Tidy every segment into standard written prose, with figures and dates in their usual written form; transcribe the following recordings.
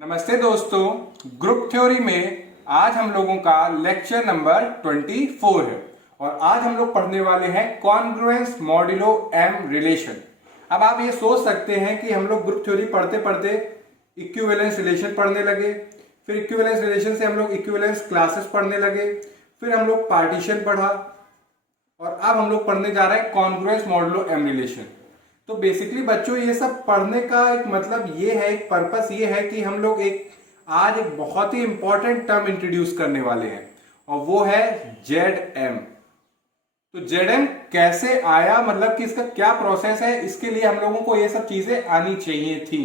नमस्ते दोस्तों, group theory में आज हम लोगों का लेक्चर नंबर 24 है और आज हम लोग पढ़ने वाले हैं कॉन्ग्रुएंस मॉड्यूलो एम रिलेशन। अब आप ये सोच सकते हैं कि हम लोग ग्रुप थ्योरी पढ़ते पढ़ते इक्विवेलेंस रिलेशन पढ़ने लगे, फिर इक्विवेलेंस रिलेशन से हम लोग इक्विवेलेंस क्लासेस पढ़ने लगे, फिर हम लोग पार्टीशन पढ़ा और अब हम लोग पढ़ने जा रहे हैं कॉन्ग्रुएंस मॉड्यूलो एम रिलेशन। तो बेसिकली बच्चों ये सब पढ़ने का एक मतलब ये है, एक पर्पस ये है कि हम लोग आज एक बहुत ही इंपॉर्टेंट टर्म इंट्रोड्यूस करने वाले हैं और वो है जेड एम। तो जेड एम कैसे आया, मतलब कि इसका क्या प्रोसेस है, इसके लिए हम लोगों को ये सब चीजें आनी चाहिए थी,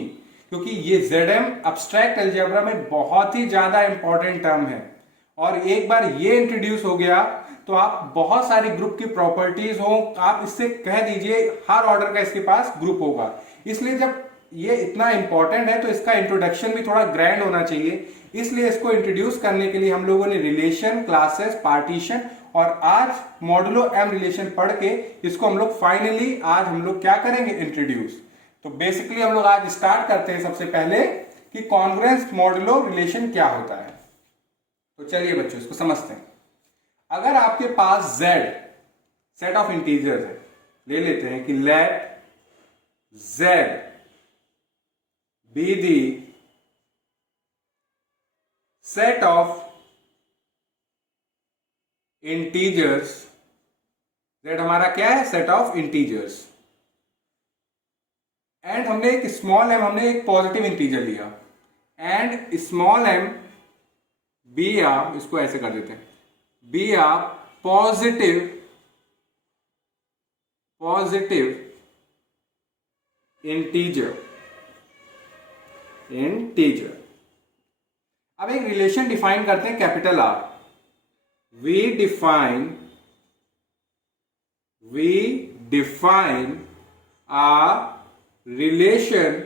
क्योंकि ये जेड एम अब्स्ट्रैक्ट अलजेब्रा में बहुत ही ज्यादा इंपॉर्टेंट टर्म है और एक बार ये इंट्रोड्यूस हो गया तो आप बहुत सारी ग्रुप की प्रॉपर्टीज हो, आप इससे कह दीजिए हर ऑर्डर का इसके पास ग्रुप होगा। इसलिए जब ये इतना इंपॉर्टेंट है तो इसका इंट्रोडक्शन भी थोड़ा ग्रैंड होना चाहिए, इसलिए इसको इंट्रोड्यूस करने के लिए हम लोगों ने रिलेशन, क्लासेस, पार्टीशन और आज मॉड्यूलो एम रिलेशन पढ़ के इसको हम लोग फाइनली आज हम लोग क्या करेंगे, इंट्रोड्यूस। तो बेसिकली हम लोग आज स्टार्ट करते हैं सबसे पहले कि कॉन्ग्रुएंस मॉड्यूलो रिलेशन क्या होता है। तो चलिए बच्चों इसको समझते हैं। अगर आपके पास z सेट ऑफ इंटीजर्स है, ले लेते हैं कि let z be the set of integers, z हमारा क्या है, सेट ऑफ इंटीजर्स, एंड हमने एक स्मॉल m, हमने एक पॉजिटिव इंटीजर लिया एंड स्मॉल m बी, आप इसको ऐसे कर देते हैं, बी आ पॉजिटिव इंटीजर। अब एक रिलेशन डिफाइन करते हैं capital R. We define a relation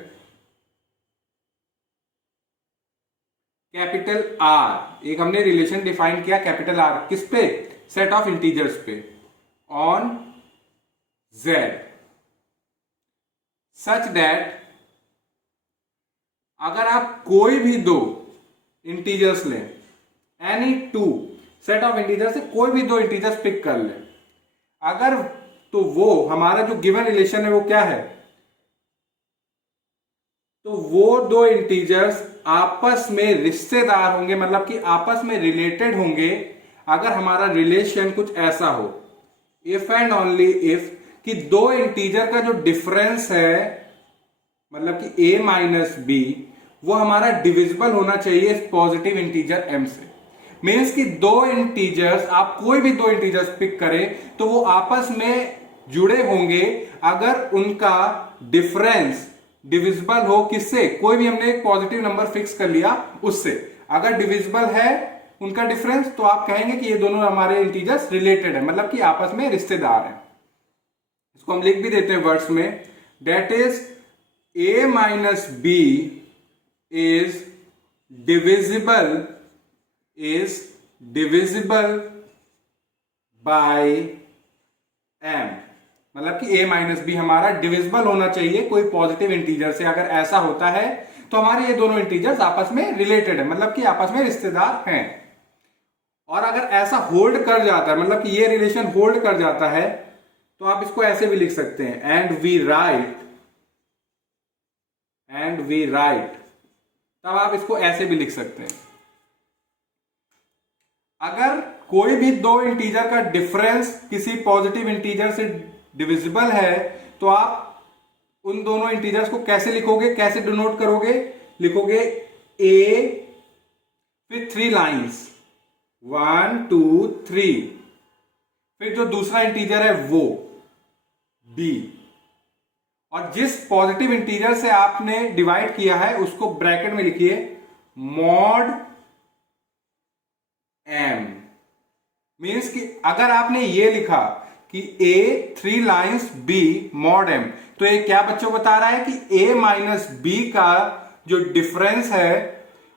capital R. एक हमने रिलेशन डिफाइन किया कैपिटल आर, किस पे, सेट ऑफ इंटीजर्स पे, ऑन जेड, सच दैट अगर आप कोई भी दो इंटीजर्स लें, any two set of integers से कोई भी दो इंटीजर्स पिक कर लें, अगर तो वो हमारा जो गिवन रिलेशन है वो क्या है, तो वो दो इंटीजर्स आपस में रिश्तेदार होंगे, मतलब कि आपस में रिलेटेड होंगे अगर हमारा रिलेशन कुछ ऐसा हो, इफ एंड ओनली इफ कि दो इंटीजर का जो डिफरेंस है, मतलब कि a माइनस बी, वो हमारा डिविजिबल होना चाहिए पॉजिटिव इंटीजर m से। मीन्स कि दो इंटीजर्स, आप कोई भी दो इंटीजर्स पिक करें तो वो आपस में जुड़े होंगे अगर उनका डिफरेंस डिविजिबल हो, किससे, कोई भी हमने एक पॉजिटिव नंबर फिक्स कर लिया उससे, अगर डिविजिबल है उनका डिफरेंस तो आप कहेंगे कि ये दोनों हमारे इंटीजर्स रिलेटेड है, मतलब कि आपस में रिश्तेदार हैं। इसको हम लिख भी देते हैं वर्ड्स में, that is a minus B is divisible by m, मतलब कि a माइनस बी हमारा डिविजिबल होना चाहिए कोई पॉजिटिव इंटीजर से। अगर ऐसा होता है तो हमारे ये दोनों इंटीजर्स आपस में रिलेटेड है, मतलब कि आपस में रिश्तेदार हैं। और अगर ऐसा होल्ड कर जाता है, मतलब कि ये रिलेशन होल्ड कर जाता है, तो आप इसको ऐसे भी लिख सकते हैं, एंड वी राइट, तब आप इसको ऐसे भी लिख सकते हैं, अगर कोई भी दो इंटीजर का डिफरेंस किसी पॉजिटिव इंटीजर से डिविजिबल है तो आप उन दोनों इंटीजर्स को कैसे लिखोगे, कैसे डिनोट करोगे, लिखोगे a, फिर 3 लाइंस 1 2 3, फिर जो दूसरा इंटीजर है वो b, और जिस पॉजिटिव इंटीजर से आपने डिवाइड किया है उसको ब्रैकेट में लिखिए मॉड m। मीन्स कि अगर आपने ये लिखा कि a 3 lines b mod m, तो ये क्या बच्चों बता रहा है कि a माइनस b का जो डिफरेंस है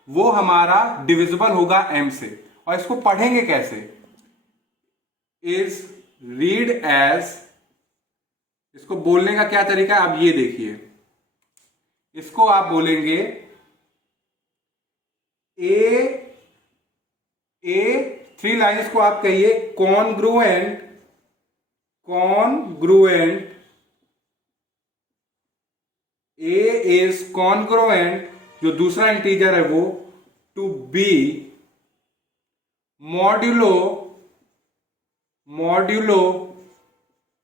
वो हमारा डिविजिबल होगा m से। और इसको पढ़ेंगे कैसे, इज रीड एज, इसको बोलने का क्या तरीका है, आप ये देखिए, इसको आप बोलेंगे ए 3 लाइंस को आप कहिए कॉन्ग्रुएंट ए इज कॉन्ग्रुएंट, जो दूसरा इंटीजर है वो, to be modulo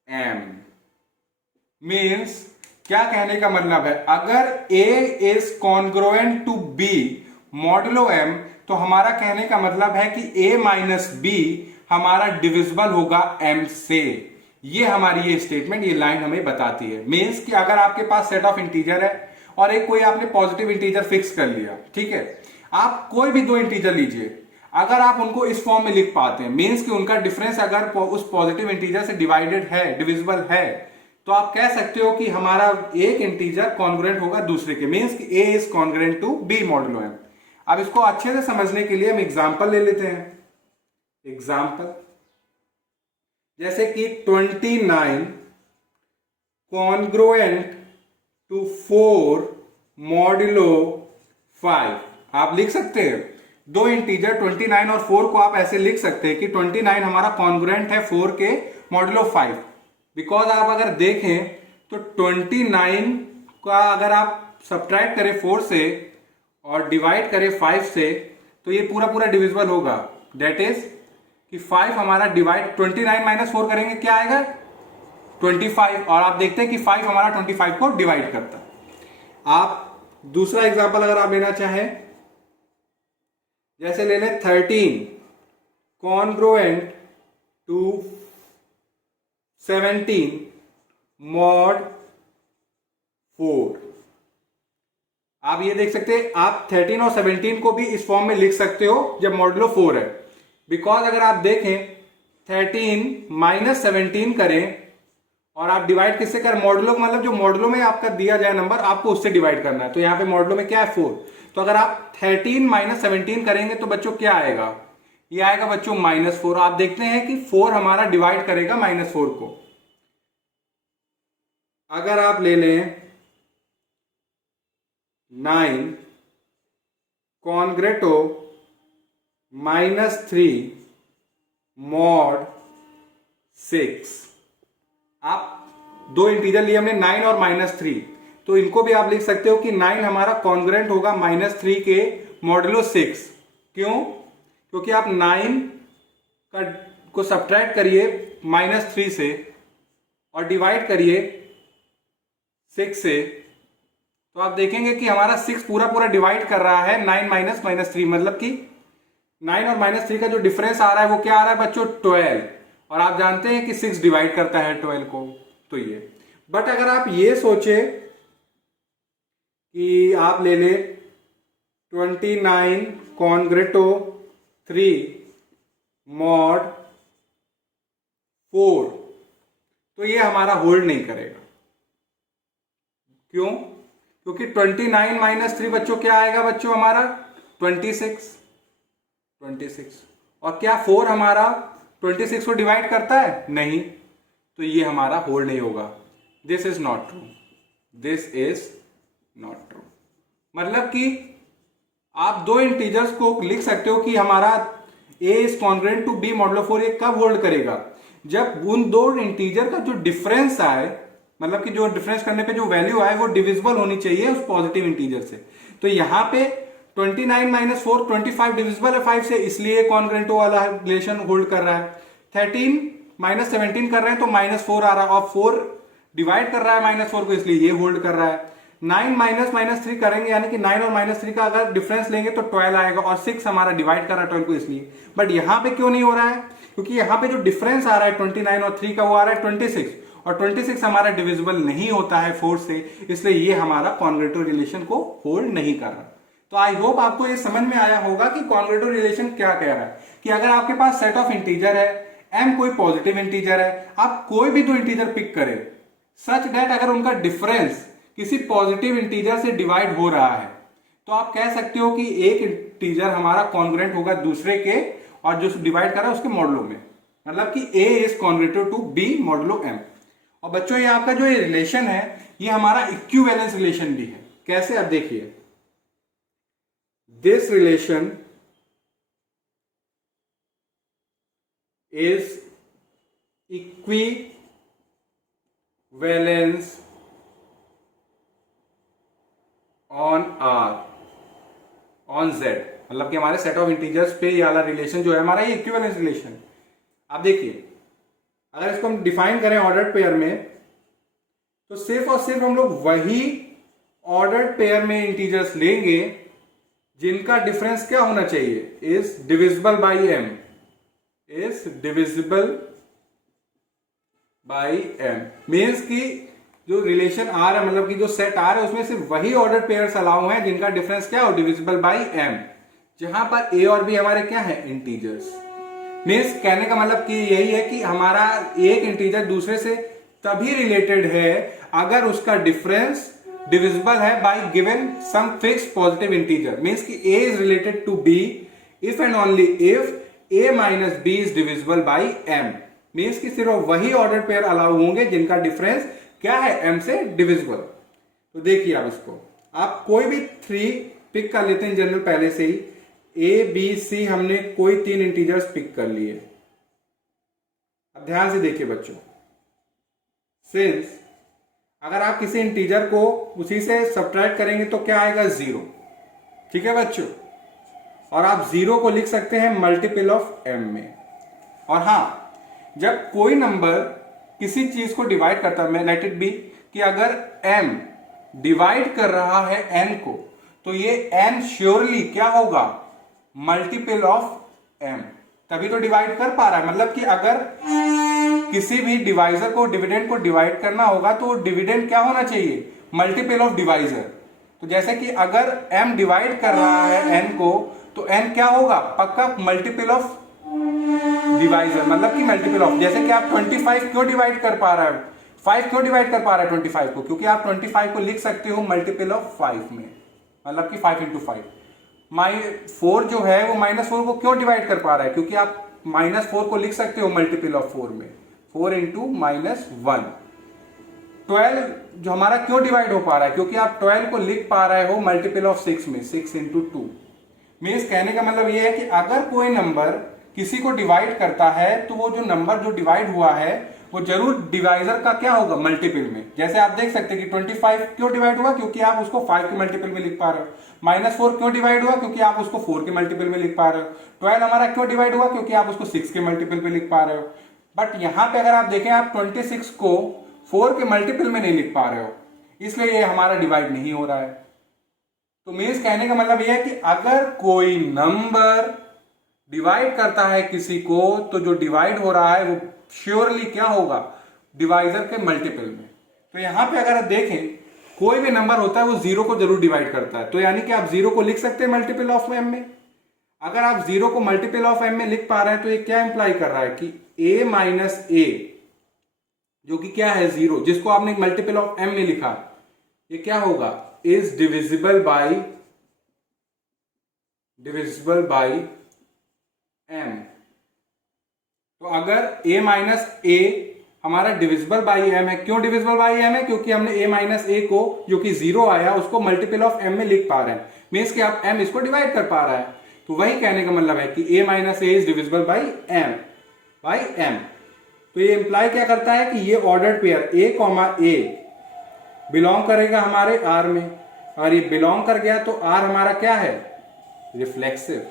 M. Means क्या कहने का मतलब है, अगर a is congruent to b modulo m, तो हमारा कहने का मतलब है कि a माइनस b हमारा डिविजिबल होगा m से। ये हमारी ये स्टेटमेंट, ये लाइन हमें बताती है। मीन्स कि अगर आपके पास सेट ऑफ इंटीजर है और एक कोई आपने पॉजिटिव इंटीजर फिक्स कर लिया, ठीक है, आप कोई भी दो इंटीजर लीजिए, अगर आप उनको इस फॉर्म में लिख पाते हैं, मीन्स कि उनका डिफरेंस अगर उस पॉजिटिव इंटीजर से डिवाइडेड है, डिविजिबल है, तो आप कह सकते हो कि हमारा एक इंटीजर कॉन्ग्रुएंट होगा दूसरे के। मीन्स कि a is congruent to b modulo m। अब इसको अच्छे से समझने के लिए हम एग्जांपल ले लेते हैं। एग्जांपल जैसे कि 29 कॉन्ग्रुएंट टू 4 मॉड्यूलो 5। आप लिख सकते हैं दो इंटीजर 29 और 4 को आप ऐसे लिख सकते हैं कि 29 हमारा कॉन्ग्रुएंट है 4 के मॉड्यूलो 5। बिकॉज आप अगर देखें तो 29 का अगर आप सब्ट्रैक्ट करें 4 से और डिवाइड करें 5 से, तो ये पूरा पूरा डिविजिबल होगा। दैट इज कि 5 हमारा डिवाइड 29 माइनस 4 करेंगे, क्या आएगा 25। और आप देखते हैं कि 5 हमारा 25 को डिवाइड करता है। आप दूसरा एग्जांपल अगर आप लेना चाहें, जैसे ले लें 13 कॉन्ग्रुएंट टू 17 मॉड 4। आप ये देख सकते हैं, आप 13 और 17 को भी इस फॉर्म में लिख सकते हो जब मॉडुलो 4 है। बिकॉज अगर आप देखें 13 माइनस 17 करें और आप डिवाइड किससे करें, मॉडुलो मतलब जो मॉडुलो में आपका दिया जाए नंबर आपको उससे डिवाइड करना है। तो यहां पे मॉडुलो में क्या है 4, तो अगर आप 13 माइनस 17 करेंगे तो बच्चों क्या आएगा, ये आएगा बच्चों -4। आप देखते हैं कि 4 हमारा डिवाइड करेगा -4 को। अगर आप ले लें 9 कॉन्ग्रेटो -3 मॉड 6। आप दो इंटीजर लिए हमने 9 और -3, तो इनको भी आप लिख सकते हो कि 9 हमारा कॉन्ग्रेंट होगा -3 के मॉडुलो 6। क्यों, क्योंकि आप 9 को सब्ट्रैक्ट करिए -3 से और डिवाइड करिए 6 से, तो आप देखेंगे कि हमारा 6 पूरा पूरा डिवाइड कर रहा है 9 माइनस -3, मतलब कि 9 और -3 का जो डिफरेंस आ रहा है वो क्या आ रहा है बच्चों 12। और आप जानते हैं कि 6 डिवाइड करता है 12 को, तो ये। बट अगर आप ये सोचे कि आप ले ले 29 कॉन्ग्रेटो 3 मॉड 4, तो ये हमारा होल्ड नहीं करेगा। क्यों, क्योंकि 29 माइनस 3 बच्चों क्या आएगा बच्चों हमारा 26। और क्या 4 हमारा 26 को डिवाइड करता है, नहीं, तो ये हमारा होल्ड नहीं होगा। This is not true, this is not true. मतलब कि आप दो इंटीजर्स को लिख सकते हो कि हमारा a is congruent to b modulo 4। ये कब होल्ड करेगा, जब उन दो इंटीजर का जो डिफरेंस आए, मतलब कि जो डिफरेंस करने पे जो वैल्यू आए वो डिविजिबल होनी चाहिए उस पॉजिटिव इंटीजर से। तो यहां पे 29 माइनस 4 25 डिविजिबल है 5 से, इसलिए कॉन्ग्रुएंट वाला रिलेशन होल्ड कर रहा है। 13 माइनस 17 कर रहे हैं तो -4 आ रहा है, और 4 डिवाइड कर रहा है -4 को, इसलिए ये होल्ड कर रहा है। 9 माइनस -3 करेंगे, यानी कि 9 और -3 का अगर डिफरेंस लेंगे तो 12 आएगा, और 6 हमारा डिवाइड कर रहा है 12 को, इसलिए। बट यहां पे क्यों नहीं हो रहा है, क्योंकि यहां पे जो डिफरेंस आ रहा है 29 और 3 का वो आ रहा है 26, और 26 हमारा डिविजिबल नहीं होता है 4 से, इसलिए ये हमारा कॉन्ग्रुएंट रिलेशन को होल्ड नहीं कर रहा। तो आई होप आपको ये समझ में आया होगा कि कॉन्ग्रुएंट रिलेशन क्या कह रहा है, कि अगर आपके पास सेट ऑफ इंटीजर है, m कोई पॉजिटिव इंटीजर है, आप कोई भी दो इंटीजर पिक करें सच दैट अगर उनका डिफरेंस किसी पॉजिटिव इंटीजर से डिवाइड हो रहा है, तो आप कह सकते हो कि एक इंटीजर हमारा कॉन्ग्रुएंट होगा दूसरे के, और जो डिवाइड कर रहा है उसके मॉडुलो में, मतलब कि a is congruent to b modulo m। और बच्चों ये आपका जो ये रिलेशन है ये हमारा इक्विवेलेंस रिलेशन भी है। कैसे, अब देखिए this relation is equivalence on R on Z, मतलब कि हमारे सेट ऑफ इंटीजर्स पे ये वाला रिलेशन जो है हमारा ये इक्विवेलेंस रिलेशन। आप देखिए अगर इसको हम डिफाइन करें ऑर्डर्ड पेयर में, तो सिर्फ और सिर्फ हम लोग वही ऑर्डर्ड पेयर में इंटीजर्स लेंगे जिनका डिफरेंस क्या होना चाहिए, is divisible by M, is divisible by M. Means की जो रिलेशन आर है, मतलब कि जो सेट आर है उसमें सिर्फ वही ऑर्डर पेयर्स अलाउ हैं जिनका डिफरेंस क्या हो, डिविजिबल बाई एम, जहां पर ए और बी हमारे क्या है, इंटीजर्स। मीन्स कहने का मतलब कि यही है कि हमारा एक इंटीजर दूसरे से तभी रिलेटेड है अगर उसका डिफरेंस डिविजिबल है by given some fixed positive integer. Means कि A is related to B if and only if a minus B is divisible by m। Means कि सिर्फ वही ऑर्डर पेयर अलाउ होंगे जिनका डिफरेंस क्या है, m से डिविजिबल। तो देखिए आप इसको, आप कोई भी 3 पिक कर लेते हैं जनरल पहले से ही, a b c हमने कोई 3 इंटीजर्स पिक कर लिए। अब ध्यान से देखिए बच्चों, सिंस अगर आप किसी इंटीजर को उसी से सब्ट्रैक्ट करेंगे तो क्या आएगा, 0। ठीक है बच्चों, और आप 0 को लिख सकते हैं मल्टीपल ऑफ m में। और हां, जब कोई नंबर किसी चीज को डिवाइड करता है, लेट इट बी कि अगर m डिवाइड कर रहा है n को, तो ये n श्योरली क्या होगा, मल्टीपल ऑफ m, तभी तो डिवाइड कर पा रहा है। मतलब कि अगर किसी भी डिवाइजर को डिविडेंड को डिवाइड करना होगा तो डिविडेंड क्या होना चाहिए, मल्टीपल ऑफ डिवाइजर। तो जैसे कि अगर m डिवाइड कर रहा है n को, तो n क्या होगा, पक्का मल्टीपल ऑफ डिवाइजर, मतलब कि मल्टीपल ऑफ। जैसे कि आप 25 क्यों डिवाइड कर पा रहा है, 5 क्यों डिवाइड कर पा रहा है 25 को, क्योंकि आप 25 को लिख सकते हो मल्टीपल ऑफ 5 में, मतलब कि 5 इंटू 5। 4 जो है वो -4 को क्यों डिवाइड कर पा रहा है, क्योंकि आप -4 को लिख सकते हो मल्टीपल ऑफ 4 में, 4 इंटू -1। 12 जो हमारा क्यों डिवाइड हो पा रहा है, क्योंकि आप 12 को लिख पा रहे हो मल्टीपल ऑफ 6 में, 6 इंटू 2। मीन्स कहने का मतलब ये है कि अगर कोई नंबर किसी को डिवाइड करता है तो वो जो नंबर जो डिवाइड हुआ है वो जरूर डिवाइजर का क्या होगा, मल्टीपल में। जैसे आप देख सकते हैं कि 25 क्यों डिवाइड हुआ, क्योंकि आप उसको 5 के मल्टीपल में लिख पा रहे हो। -4 क्यों डिवाइड हुआ, क्योंकि आप उसको 4 के मल्टीपल में लिख पा रहे हो। 12 हमारा क्यों डिवाइड हुआ, क्योंकि आप उसको 6 के मल्टीपल में लिख पा रहे हो। बट यहां पे अगर आप देखें, आप 26 को 4 के मल्टीपल में नहीं लिख पा रहे हो, इसलिए ये हमारा डिवाइड नहीं हो रहा है। तो मीन्स कहने का मतलब यह है कि अगर कोई नंबर डिवाइड करता है किसी को, तो जो डिवाइड हो रहा है वो श्योरली क्या होगा, डिवाइजर के मल्टीपल में। तो यहां पे अगर आप देखें, कोई भी नंबर होता है वो 0 को जरूर डिवाइड करता है, तो यानी कि आप 0 को लिख सकते हैं मल्टीपल ऑफ m में। अगर आप 0 को मल्टीपल ऑफ m में लिख पा रहे हैं तो ये क्या इंप्लाई कर रहा है कि a माइनस a, जो कि क्या है 0, जिसको आपने मल्टीपल ऑफ m में लिखा, ये क्या होगा, इज डिविजिबल बाई m। तो अगर a माइनस a हमारा डिविजिबल बाई m है, क्यों डिविजिबल बाई m है, क्योंकि हमने a माइनस a को जो कि 0 आया उसको मल्टीपल ऑफ m में लिख पा रहे हैं। मीन्स कि आप m इसको डिवाइड कर पा रहा है, तो वही कहने का मतलब है कि a minus a is divisible by m। तो ये इंप्लाई क्या करता है कि ये ऑर्डर्ड पेयर a, बिलोंग करेगा हमारे R में, और ये बिलोंग कर गया तो R हमारा क्या है, रिफ्लेक्सिव।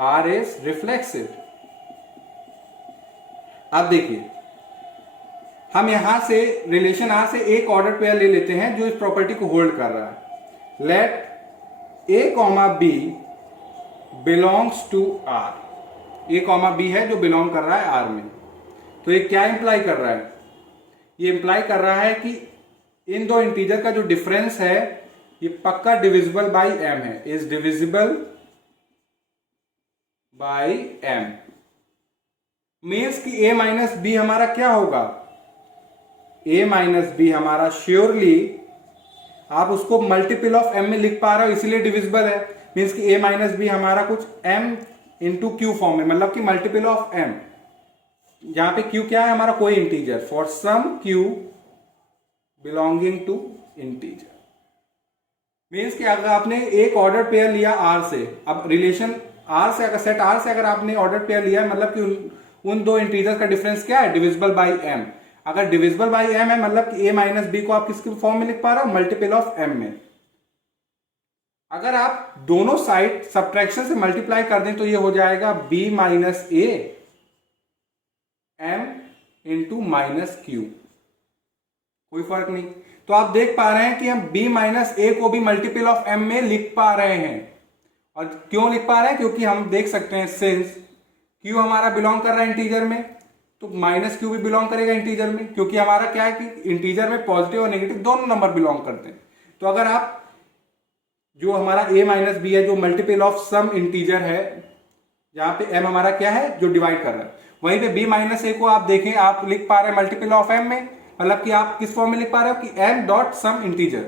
R is reflexive. अब देखिए, हम यहां से रिलेशन R से एक ऑर्डर पेयर ले लेते हैं जो इस प्रॉपर्टी को होल्ड कर रहा है। Let a, b belongs to R। a, b है जो बिलोंग कर रहा है R में। तो ये क्या इंप्लाई कर रहा है, ये इंप्लाई कर रहा है कि इन दो इंटीजर का जो डिफरेंस है ये पक्का डिविजिबल बाई m है, is divisible by m। Means कि a माइनस बी हमारा क्या होगा, a माइनस बी हमारा श्योरली आप उसको मल्टीपल ऑफ m में लिख पा रहे हो, इसीलिए डिविजिबल है। मीन्स कि a माइनस बी हमारा कुछ m इंटू क्यू फॉर्म में, मतलब कि मल्टीपल ऑफ m, जहां पे q क्या है हमारा, कोई integer, for some q belonging to integer. Means कि अगर आपने एक ऑर्डर पेयर लिया आर से, अब रिलेशन आर से, अगर सेट आर से अगर आपने ऑर्डर पेयर लिया है, मतलब कि उन दो इंटीजर्स का डिफरेंस क्या है, डिविजिबल बाई एम। अगर डिविजिबल बाई एम है मतलब कि ए माइनस बी को आप किसके फॉर्म में लिख पा रहे हो, मल्टीपल ऑफ एम में। अगर आप दोनों साइड सब्ट्रैक्शन से मल्टीप्लाई कर दें तो ये हो जाएगा B minus A M into minus Q, कोई फर्क नहीं। तो आप देख पा रहे हैं कि हम b माइनस ए को भी मल्टीपल ऑफ m में लिख पा रहे हैं। और क्यों लिख पा रहे हैं, क्योंकि हम देख सकते हैं सिंस q हमारा बिलोंग कर रहा है इंटीजर में, तो माइनस क्यू भी बिलोंग करेगा इंटीजर में, क्योंकि हमारा क्या है कि इंटीजर में पॉजिटिव और नेगेटिव दोनों नंबर बिलोंग करते हैं। तो अगर आप जो हमारा a माइनस बी है जो मल्टीपल ऑफ सम इंटीजर है, जहां पे m हमारा क्या है जो डिवाइड कर रहा है, वहीं पे b माइनस ए को आप देखें आप लिख पा रहे हैं मल्टीपल ऑफ m में, मतलब कि आप किस फॉर्म में लिख पा रहे हो कि m डॉट सम इंटीजर।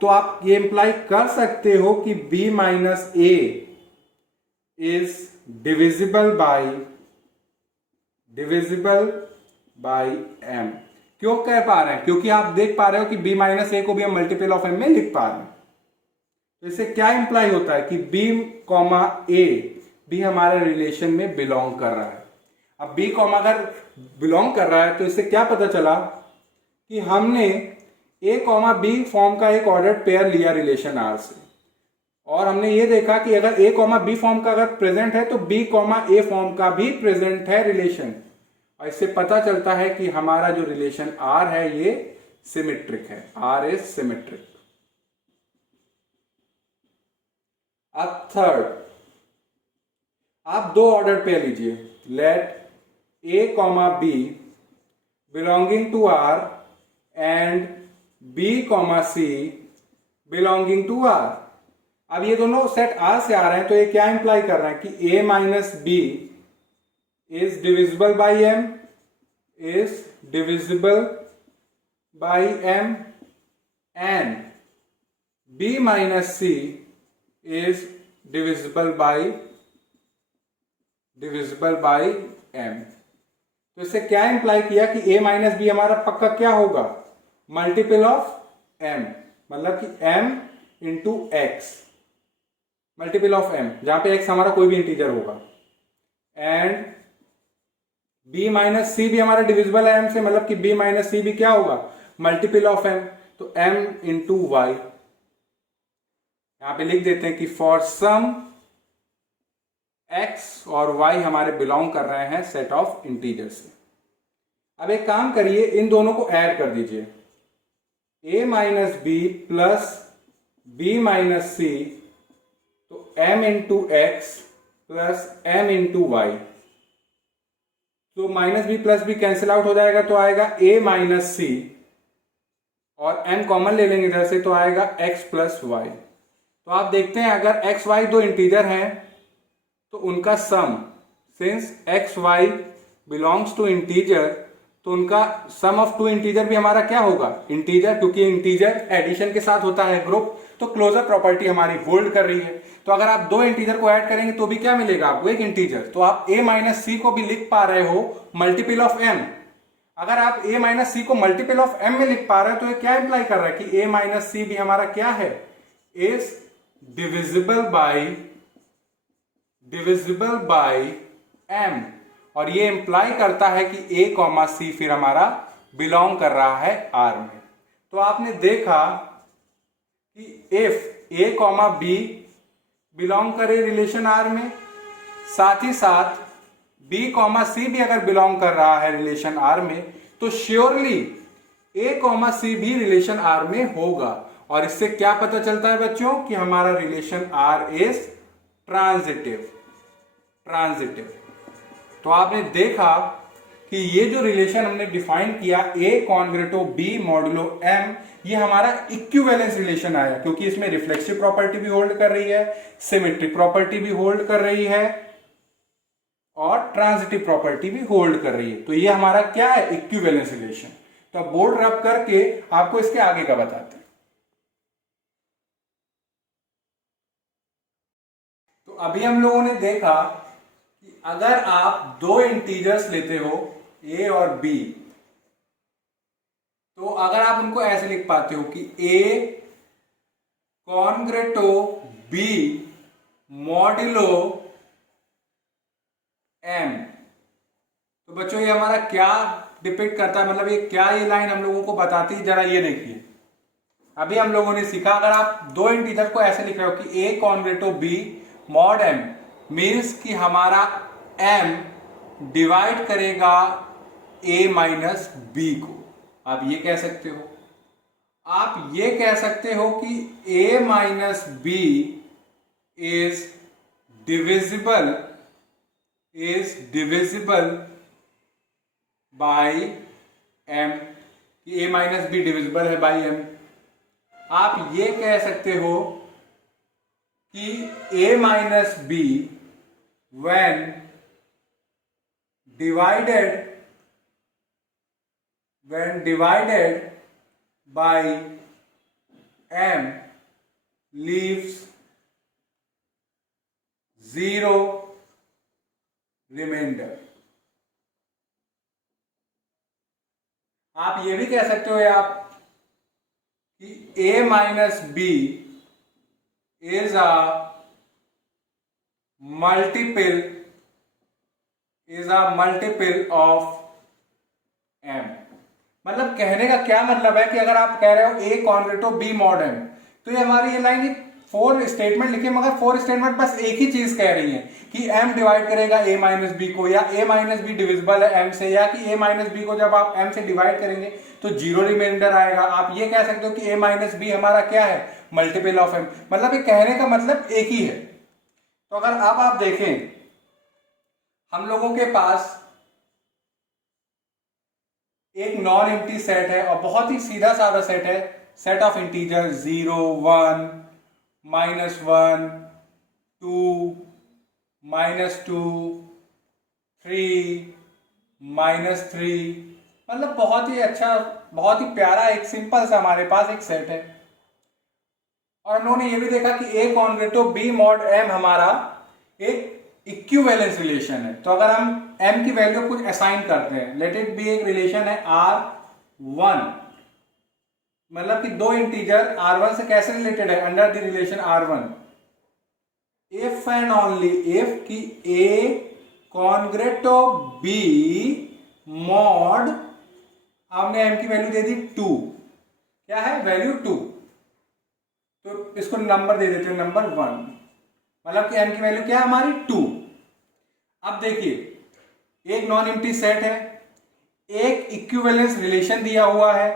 तो आप ये इंप्लाई कर सकते हो कि b minus A is divisible by m। क्यों कह पा रहे हैं, क्योंकि आप देख पा रहे हो कि b माइनस ए को भी हम मल्टीपल ऑफ m में लिख पा रहे हैं। तो इससे क्या इंप्लाई होता है कि b कॉमा ए भी हमारे रिलेशन में बिलोंग कर रहा है। अब b कॉमा अगर बिलोंग कर रहा है तो इससे क्या पता चला कि हमने a कॉमा बी फॉर्म का एक ऑर्डर्ड पेयर लिया रिलेशन r से, और हमने ये देखा कि अगर a कॉमा बी फॉर्म का अगर प्रेजेंट है तो b कॉमा ए फॉर्म का भी प्रेजेंट है रिलेशन। और इससे पता चलता है कि हमारा जो रिलेशन r है ये सिमेट्रिक है, r इज सिमेट्रिक। अब थर्ड, आप दो ऑर्डर पेयर लीजिए, let a comma B belonging to r and b comma C belonging to r। अब ये दोनों सेट r से आ रहे हैं तो ये क्या इंप्लाई कर रहे हैं कि a minus B is divisible by m, is divisible by m, and b minus C is divisible by m। तो इससे क्या इंप्लाई किया कि a माइनस बी हमारा पक्का क्या होगा, मल्टीपल ऑफ m, मतलब कि m into x, multiple of m, जहां पे x हमारा कोई भी इंटीजर होगा, एंड b माइनस सी भी हमारा डिविजिबल है m से, मतलब कि b माइनस सी भी क्या होगा, मल्टीपल ऑफ m, तो m इंटू वाई। यहां पे लिख देते हैं कि फॉर सम x और y हमारे बिलोंग कर रहे हैं सेट ऑफ इंटीजर से। अब एक काम करिए, इन दोनों को ऐड कर दीजिए, a minus B plus b minus C, तो m into X plus m into Y. तो minus B plus B cancel out हो जाएगा तो आएगा a माइनस सी, और m कॉमन ले लेंगे इधर से तो आएगा x प्लस वाई। तो आप देखते हैं अगर x y दो इंटीजर हैं तो उनका sum, since x y belongs to integer, तो उनका सम ऑफ टू इंटीजर भी हमारा क्या होगा, इंटीजर, क्योंकि इंटीजर एडिशन के साथ होता है ग्रुप, तो क्लोजर प्रॉपर्टी हमारी होल्ड कर रही है। तो अगर आप दो इंटीजर को ऐड करेंगे तो भी क्या मिलेगा आपको, एक इंटीजर। तो आप a माइनस सी को भी लिख पा रहे हो मल्टीपल ऑफ m। अगर आप a माइनस सी को मल्टीपल ऑफ m में लिख पा रहे हो तो ये क्या इंप्लाई कर रहा है कि a माइनस सी भी हमारा क्या है, इज डिविजिबल बाई m। और ये इंप्लाई करता है कि a कॉमा सी फिर हमारा बिलोंग कर रहा है r में। तो आपने देखा कि if a comma B belong करे रिलेशन r में, साथ ही साथ b कॉमा सी भी अगर बिलोंग कर रहा है रिलेशन r में, तो श्योरली a कॉमा सी भी रिलेशन r में होगा। और इससे क्या पता चलता है बच्चों कि हमारा रिलेशन r इज ट्रांजिटिव। तो आपने देखा कि ये जो रिलेशन हमने डिफाइन किया a congruent to b modulo m, ये हमारा इक्विवेलेंस रिलेशन आया, क्योंकि इसमें रिफ्लेक्सिव प्रॉपर्टी भी होल्ड कर रही है, सिमेट्रिक प्रॉपर्टी भी होल्ड कर रही है, और ट्रांजिटिव प्रॉपर्टी भी होल्ड कर रही है। तो ये हमारा क्या है, इक्विवेलेंस रिलेशन। तो अब बोर्ड रब करके आपको इसके आगे का बताते हैं। तो अभी हम लोगों ने देखा कि अगर आप दो इंटीजर्स लेते हो a और b, तो अगर आप उनको ऐसे लिख पाते हो कि a कॉन्ग्रेटो बी मॉड्यूलो एम। तो बच्चों ये हमारा क्या डिपिक्ट करता है, मतलब ये क्या ये लाइन हम लोगों को बताती है, जरा ये देखिए। अभी हम लोगों ने सीखा, अगर आप दो इंटीजर को ऐसे लिख रहे हो कि ए कॉन्ग्रेटो बी मॉड एम, मीन्स कि हमारा एम डिवाइड करेगा ए माइनस बी को। आप ये कह सकते हो, आप ये कह सकते हो कि A minus B is divisible by M, कि ए माइनस बी डिविजिबल है बाई एम। आप ये कह सकते हो कि A minus B when divided by m leaves 0 remainder। आप ये भी कह सकते हो आप कि a minus B is a multiple of m। मतलब कहने का क्या मतलब है कि अगर आप कह रहे हो ए कॉन्ग्रेटो बी मॉड एम, तो ये हमारी ये लाइन 4 स्टेटमेंट लिखे, मगर 4 स्टेटमेंट बस एक ही चीज कह रही है कि एम डिवाइड करेगा ए माइनस बी को, या ए माइनस बी डिविजिबल है एम से, या कि ए माइनस बी को जब आप एम से डिवाइड करेंगे तो 0 रिमाइंडर आएगा। आप ये कह सकते हो कि ए माइनस बी हमारा क्या है, मल्टीपल ऑफ एम। मतलब ये कहने का मतलब एक ही है। तो अगर अब आप देखें, हम लोगों के पास एक नॉन एम्प्टी सेट है और बहुत ही सीधा साधा सेट है, सेट ऑफ इंटीजर 0 1 -1 2 -2 3 -3। मतलब बहुत ही अच्छा, बहुत ही प्यारा एक सिंपल सा हमारे पास एक सेट है। और हम लोगों ने ये भी देखा कि ए कॉन्ग्रेटो बी मॉड एम हमारा एक इक्विवेलेंस रिलेशन है। तो अगर हम m की वैल्यू कुछ असाइन करते हैं, लेट इट बी एक रिलेशन है R1, मतलब कि दो इंटीजर R1 से कैसे रिलेटेड है, under the relation R1, if and only if कि A कॉन्ग्रेटो B मॉड, हमने m की वैल्यू दे दी 2, क्या है वैल्यू 2, तो इसको नंबर दे देते हैं नंबर 1, मतलब कि m की वैल्यू क्या है हमारी 2। अब देखिए, एक नॉन एम्प्टी सेट है, एक इक्विवेलेंस रिलेशन दिया हुआ है।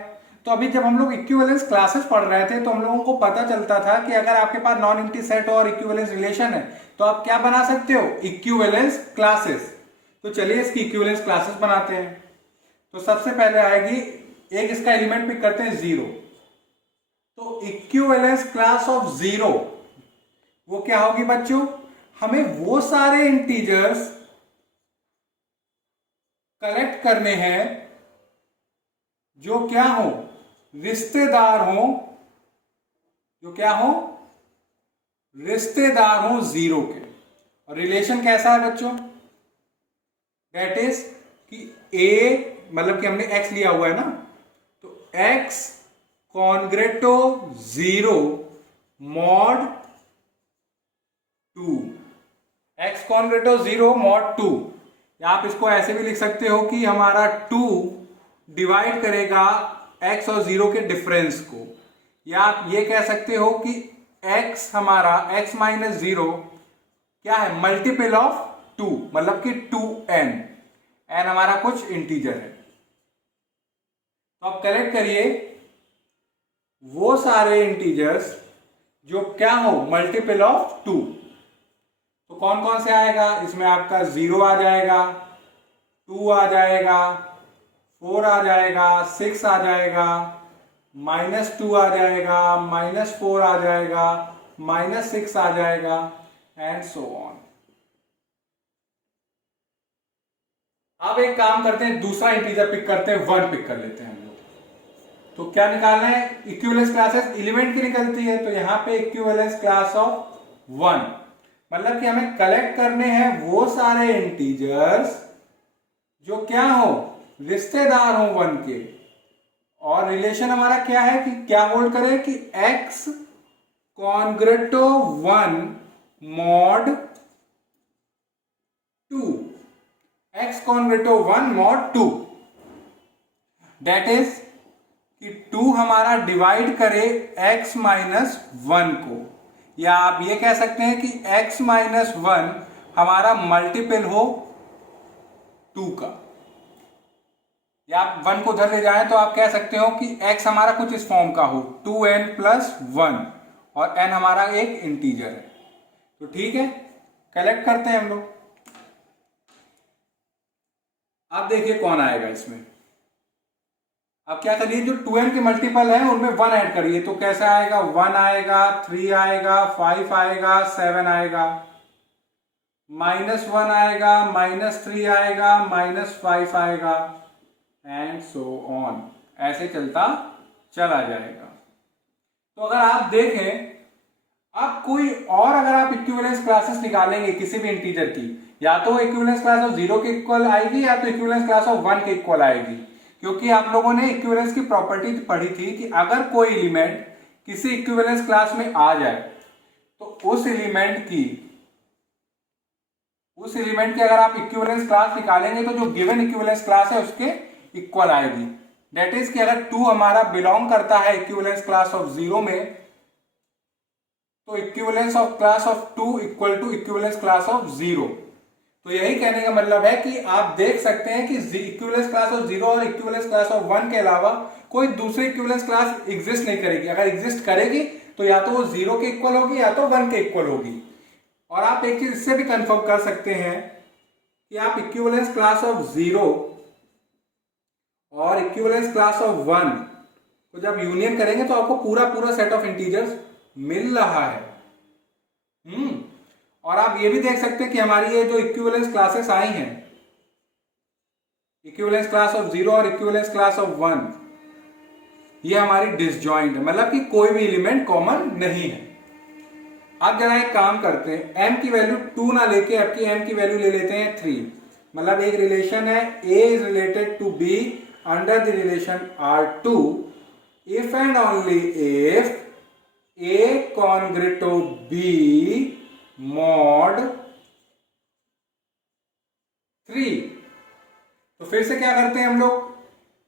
तो अभी जब हम लोग इक्विवेलेंस क्लासेस पढ़ रहे थे तो हम लोगों को पता चलता था कि अगर आपके पास नॉन एम्प्टी सेट और इक्विवेलेंस रिलेशन है तो आप क्या बना सकते हो, इक्विवेलेंस क्लासेस। तो चलिए इसकी इक्विवेलेंस क्लासेस बनाते हैं। तो सबसे पहले आएगी, एक इसका एलिमेंट पिक करते हैं 0। तो इक्विवेलेंस क्लास ऑफ 0 वो क्या होगी बच्चों, हमें वो सारे इंटीजर्स कलेक्ट करने हैं जो क्या हो, रिश्तेदार हो, जो क्या हो, रिश्तेदार हो 0 के। और रिलेशन कैसा है बच्चों, दैट इज कि a, मतलब कि हमने x लिया हुआ है ना, तो x कॉन्ग्रेटो 0 मॉड 2, x कॉन्ग्रेटो 0 मॉड 2। या आप इसको ऐसे भी लिख सकते हो कि हमारा 2 डिवाइड करेगा x और 0 के डिफरेंस को, या आप ये कह सकते हो कि x हमारा x माइनस 0 क्या है, मल्टीपल ऑफ 2, मतलब कि 2n, n हमारा कुछ इंटीजर है। तो आप कलेक्ट करिए वो सारे इंटीजर्स जो क्या हो, मल्टीपल ऑफ 2। तो कौन कौन से आएगा इसमें, आपका 0 आ जाएगा, 2 आ जाएगा, 4 आ जाएगा, 6 आ जाएगा, -2 आ जाएगा, -4 आ जाएगा, -6 आ जाएगा, एंड सो ऑन। अब एक काम करते हैं, दूसरा इंटीजर पिक करते हैं, 1 पिक कर लेते हैं हम लोग। तो क्या निकालना है, इक्विवेलेंस क्लासेस एलिमेंट की निकलती है, तो यहां पे इक्विवेलेंस क्लास ऑफ 1, मतलब कि हमें कलेक्ट करने हैं वो सारे इंटीजर्स जो क्या हो, रिश्तेदार हो 1 के। और रिलेशन हमारा क्या है कि क्या होल्ड करे कि x कॉन्ग्रेटो 1 mod 2, x कॉन्ग्रेटो 1 mod 2, that is कि 2 हमारा डिवाइड करे x माइनस 1 को, या आप ये कह सकते हैं कि x माइनस 1 हमारा मल्टीपल हो 2 का, या आप 1 को उधर ले जाएं तो आप कह सकते हो कि x हमारा कुछ इस फॉर्म का हो 2n प्लस 1 और n हमारा एक इंटीजर है। तो ठीक है, कलेक्ट करते हैं हम लोग। आप देखिए कौन आएगा इसमें। अब क्या करिए, जो 2n के मल्टीपल है उनमें 1 ऐड करिए, तो कैसा आएगा, 1 आएगा, 3 आएगा, 5 आएगा, 7 आएगा, -1 आएगा, -3 आएगा, -5 आएगा, एंड सो ऑन, ऐसे चलता चला जाएगा। तो अगर आप देखें, अब कोई और अगर आप इक्विवेलेंस क्लासेस निकालेंगे किसी भी इंटीजर की, या तो इक्विवेलेंस क्लास ऑफ 0 के इक्वल आएगी या तो इक्विवेलेंस क्लास ऑफ 1 के इक्वल आएगी, क्योंकि आप लोगों ने इक्विवेलेंस की प्रॉपर्टी पढ़ी थी कि अगर कोई एलिमेंट किसी इक्विवेलेंस क्लास में आ जाए तो उस एलिमेंट की अगर आप इक्विवेलेंस क्लास निकालेंगे तो जो गिवन इक्विवेलेंस क्लास है उसके इक्वल आएगी। दैट इज कि अगर 2 हमारा बिलोंग करता है इक्विवेलेंस क्लास ऑफ 0 में, तो equivalence of class of 2 equal to equivalence class of 0। तो यही कहने का मतलब है कि आप देख सकते हैं कि इक्विवेलेंस क्लास ऑफ 0 और इक्विवेलेंस क्लास ऑफ 1 के अलावा कोई दूसरी इक्विवेलेंस क्लास एग्जिस्ट नहीं करेगी। अगर एग्जिस्ट करेगी तो या तो वो 0 के इक्वल होगी या तो 1 के इक्वल होगी। और आप एक चीज इससे भी कंफर्म कर सकते हैं कि आप इक्विवेलेंस क्लास ऑफ 0 और इक्विवेलेंस क्लास ऑफ 1 को जब यूनियन करेंगे तो आपको पूरा सेट ऑफ इंटीजर्स मिल रहा है। और आप ये भी देख सकते हैं कि हमारी ये जो इक्विवेलेंस क्लासेस आई हैं, इक्विवेलेंस क्लास ऑफ 0 और इक्विवेलेंस क्लास ऑफ 1, ये हमारी डिसजॉइंट है, मतलब कि कोई भी एलिमेंट कॉमन नहीं है। अब जरा एक काम करते हैं, m की वैल्यू 2 ना लेके आपकी m की वैल्यू ले लेते हैं 3। मतलब एक रिलेशन है a is related to b under the relation R2 if and only if a congruent to b mod 3। तो फिर से क्या करते हैं हम लोग,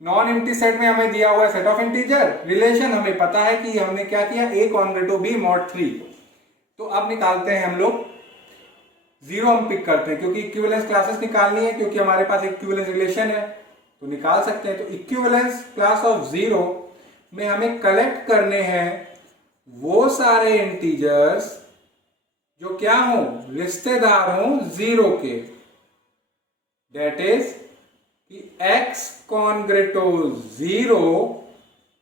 नॉन एम्प्टी सेट में हमें दिया हुआ है सेट ऑफ इंटीजर, रिलेशन हमें पता है कि हमने क्या किया, a कॉन्ग्रेटो b मॉड 3। तो अब निकालते हैं हम लोग, 0 हम पिक करते हैं क्योंकि इक्विवेलेंस क्लासेस निकालनी है, क्योंकि हमारे पास इक्विवेलेंस रिलेशन है तो निकाल सकते हैं। तो इक्विवेलेंस क्लास ऑफ 0 में हमें कलेक्ट करने हैं वो सारे इंटीजर्स जो क्या हो, रिश्तेदार हो 0 के। दैट इज कि x कॉन्ग्रेटो 0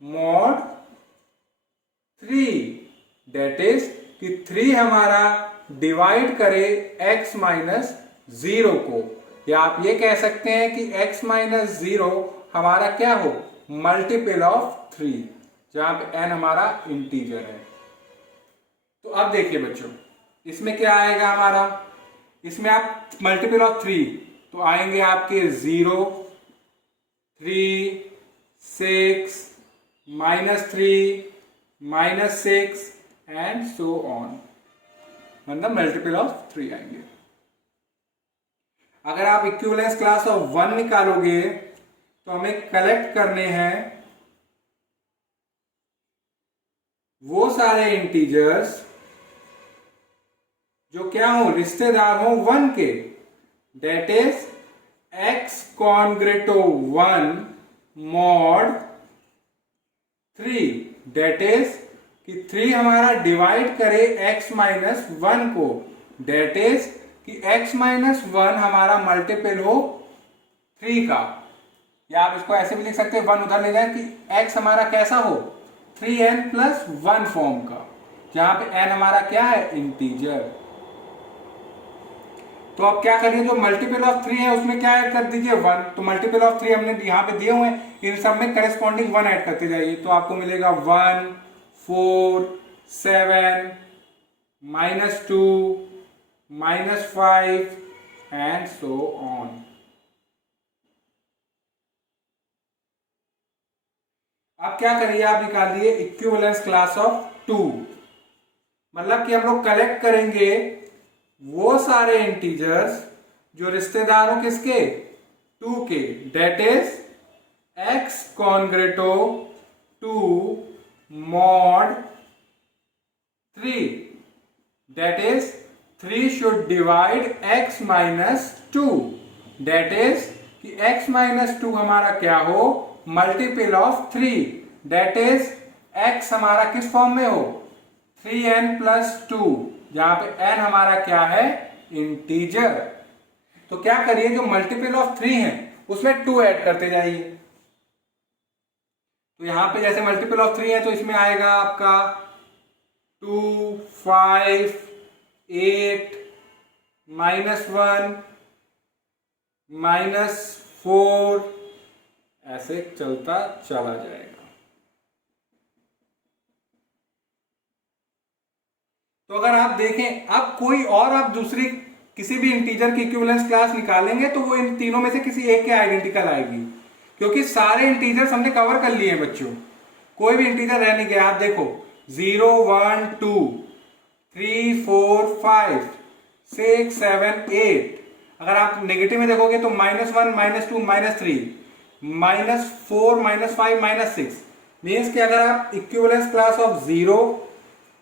मॉड 3, दैट इज कि 3 हमारा डिवाइड करे x माइनस 0 को, या आप ये कह सकते हैं कि x माइनस 0 हमारा क्या हो, मल्टीपल ऑफ 3, जहां पे n हमारा इंटीजर है। तो अब देखिए बच्चों, इसमें क्या आएगा हमारा, इसमें आप मल्टीपल ऑफ 3 तो आएंगे आपके 0, 3, 6, -3, -6 एंड सो ऑन, मतलब मल्टीपल ऑफ 3 आएंगे। अगर आप इक्विवेलेंस क्लास ऑफ 1 निकालोगे तो हमें कलेक्ट करने हैं वो सारे इंटीजर्स जो क्या हो, रिश्तेदार हो 1 के। That is x कॉन्ग्रेटो 1 mod 3, that is कि 3 हमारा डिवाइड करे x माइनस 1 को, दैट इज कि x माइनस 1 हमारा मल्टीपल हो 3 का, या आप इसको ऐसे भी लिख सकते हैं, 1 उधर ले जाए कि x हमारा कैसा हो, 3n प्लस 1 फॉर्म का, जहां पे n हमारा क्या है, इंटीजर। तो अब क्या करिए, जो मल्टीपल ऑफ 3 है उसमें क्या ऐड कर दीजिए, 1। तो मल्टीपल ऑफ 3 हमने यहाँ पे दिए हुए हैं, इन सब में करेस्पॉन्डिंग 1 ऐड करते जाइए, तो आपको मिलेगा 1, 4, 7, -2, -5 एंड सो ऑन। अब क्या करिए, आप निकालिए इक्विवेलेंस क्लास ऑफ 2। मतलब कि हम लोग कलेक्ट करेंगे वो सारे इंटीजर्स जो रिश्तेदार हो किसके, 2 के, that is x congruent to mod 3, that is 3 should divide x minus 2, that is कि x माइनस 2 हमारा क्या हो, multiple of 3, that is x हमारा किस फॉर्म में हो, 3n प्लस 2, जहां पे n हमारा क्या है, इंटीजर। तो क्या करिए, जो मल्टीपल ऑफ 3 है उसमें 2 ऐड करते जाइए। तो यहां पे जैसे मल्टीपल ऑफ 3 है तो इसमें आएगा आपका 2, 5, 8, -1, -4, ऐसे चलता चला जाएगा। तो अगर आप देखें, अब कोई और आप दूसरी किसी भी इंटीजर की इक्विवेलेंस क्लास निकालेंगे तो वो इन तीनों में से किसी एक के आइडेंटिकल आएगी, क्योंकि सारे इंटीजर्स हमने कवर कर लिए हैं बच्चों, कोई भी इंटीजर रह नहीं गया। आप देखो 0, 1, 2, 3, 4, 5, 6, 7, 8, अगर आप नेगेटिव में देखोगे तो -1, -2, -3, -4, -5, -6, मीन्स कि अगर आप equivalence class of 0,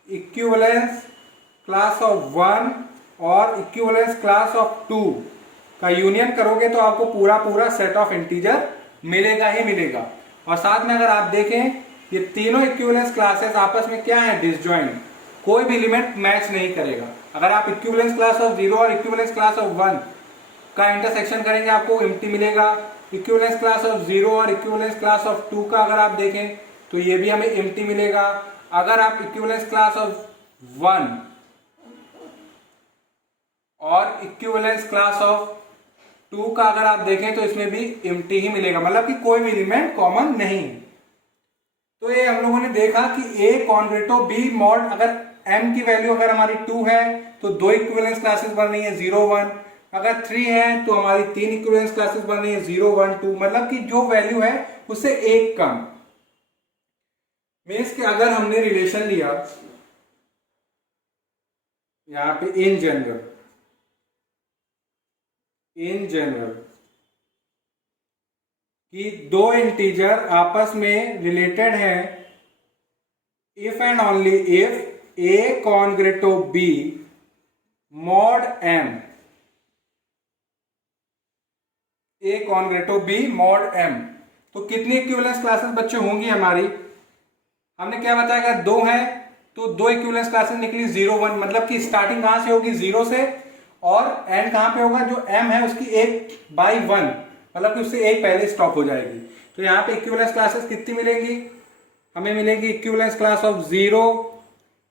equivalence class of 1 और इक्विवेलेंस क्लास ऑफ 2 का यूनियन करोगे तो आपको पूरा पूरा सेट ऑफ इंटीजर मिलेगा ही मिलेगा। और साथ में अगर आप देखें, ये तीनों इक्विवेलेंस क्लासेस आपस में क्या है, डिसजॉइंट, कोई भी एलिमेंट मैच नहीं करेगा। अगर आप इक्विवेलेंस क्लास ऑफ 0 और इक्विवेलेंस क्लास ऑफ 1 का इंटरसेक्शन करेंगे आपको एम्प्टी मिलेगा। इक्विवेलेंस क्लास ऑफ 0 और इक्विवेलेंस क्लास ऑफ 2 का अगर आप देखें तो ये भी हमें एम्प्टी मिलेगा। अगर आप इक्विवेलेंस क्लास ऑफ 1 और इक्विवेलेंस क्लास ऑफ 2 का अगर आप देखें तो इसमें भी एम्प्टी ही मिलेगा, मतलब कि कोई भी एलिमेंट कॉमन नहीं। तो ये हम लोगों ने देखा कि A कॉन्ग्रेटो B मॉड, अगर m की वैल्यू अगर हमारी 2 है तो 2 इक्विवेलेंस क्लासेस बन रही है 0, 1, अगर 3 है तो हमारी 3 इक्विवेलेंस क्लासेस बन रही है 0, 1, 2, मतलब कि जो वैल्यू है उससे एक कम। मीन्स कि अगर हमने रिलेशन लिया यहां पे इन जनरल कि दो इंटीजर आपस में रिलेटेड हैं if and only if A congruent to B mod M, A congruent to B mod M, तो कितनी इक्विवेलेंस क्लासेस बच्चे होंगी हमारी, हमने क्या बताया, अगर 2 है तो 2 इक्विवेलेंस क्लासेस निकली 0, 1, मतलब कि स्टार्टिंग कहां से होगी, 0 से, और एंड कहां पे होगा, जो m है उसकी 1/1, मतलब कि उससे एक पहले स्टॉप हो जाएगी। तो यहाँ पे इक्विवेलेंस क्लासेस कितनी मिलेंगी, हमें मिलेगी equivalence class of 0,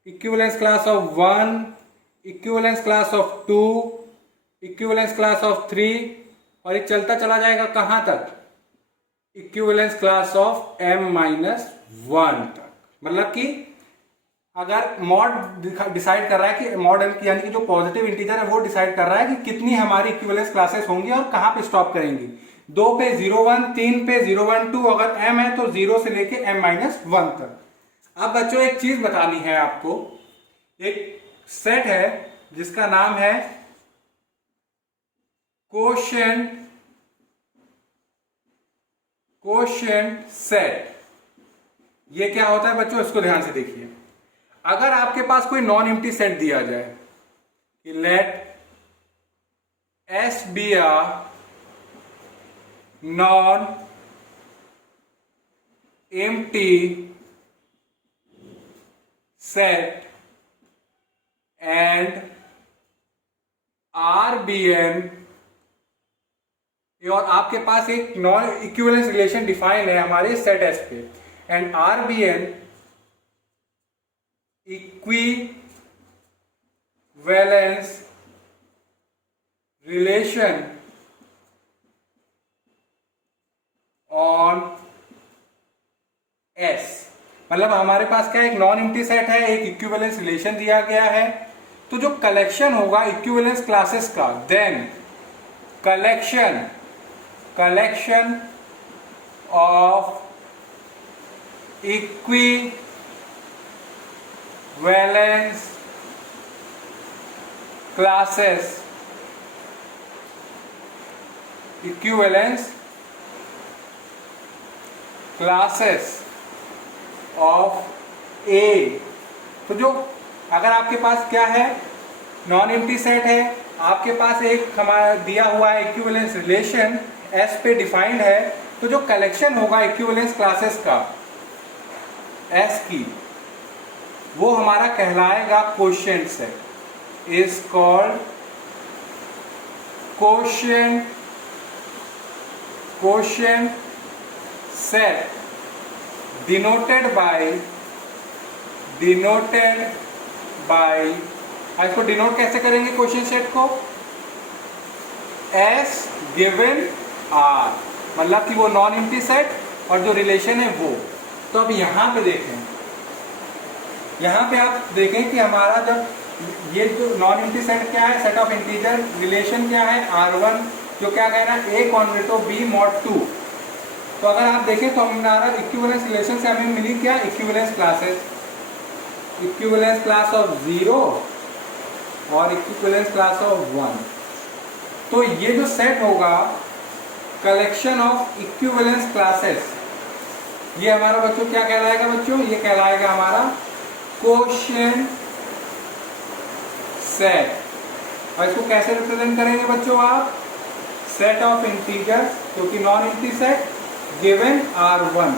equivalence class of 1, equivalence class of 2, equivalence class of 3, और एक चलता चला जाएगा कहां तक, इक्विवेलेंस क्लास ऑफ m-1 तक। मतलब कि अगर मॉड डिसाइड कर रहा है कि मॉड m यानी कि जो पॉजिटिव इंटीजर है वो डिसाइड कर रहा है कि कितनी हमारी इक्विवेलेंस क्लासेस होंगी और कहां पे स्टॉप करेंगी। 2 पे 0, 1, 3 पे 0, 1, 2, अगर m है तो 0 से लेके m-1 तक। अब बच्चों एक चीज बतानी है आपको, एक सेट है जिसका नाम है कोशेंट सेट। ये क्या होता है बच्चों, इसको ध्यान से देखिए। अगर आपके पास कोई नॉन एम्प्टी सेट दिया जाए कि let S be a non empty set and R be an, और आपके पास एक नॉन इक्विवेलेंस रिलेशन डिफाइन है हमारे सेट S पे, and R be an equivalence relation on S, मतलब हमारे पास क्या एक नॉन एम्प्टी सेट है, एक इक्विवेलेंस रिलेशन दिया गया है, तो जो कलेक्शन होगा इक्विवेलेंस क्लासेस का, then collection of equivalence classes, equivalence classes of A. तो जो अगर आपके पास क्या है, नॉन एम्प्टी सेट है, आपके पास एक हमारा दिया हुआ है इक्विवेलेंस रिलेशन एस पे डिफाइंड है, तो जो कलेक्शन होगा इक्विवेलेंस क्लासेस का एस की, वो हमारा कहलाएगा quotient set, is called quotient set, denoted by इसको डिनोट कैसे करेंगे क्वोशिएंट सेट को, एस गिवन आर, मतलब कि वो नॉन एम्प्टी सेट और जो रिलेशन है वो। तो अब यहां पे देखें, यहां पे आप देखें कि हमारा जब ये जो नॉन एम्प्टी सेट क्या है, सेट ऑफ इंटीजर, रिलेशन क्या है R1, जो क्या कह रहा है, A कॉन्वेटो B mod 2। तो अगर आप देखें तो हमारा इक्विवेलेंस रिलेशन से हमें मिली क्या, equivalence classes, equivalence class of 0 और इक्विवेलेंस क्लास ऑफ 1। तो ये जो सेट होगा कलेक्शन ऑफ इक्विवेलेंस क्लासेस, ये हमारा बच्चों क्या कहलाएगा बच्चों, ये कहलाएगा हमारा क्वोशिएंट सेट। और इसको कैसे रिप्रेजेंट करेंगे बच्चों आप, सेट ऑफ इंटीजर जो कि non empty set given R1,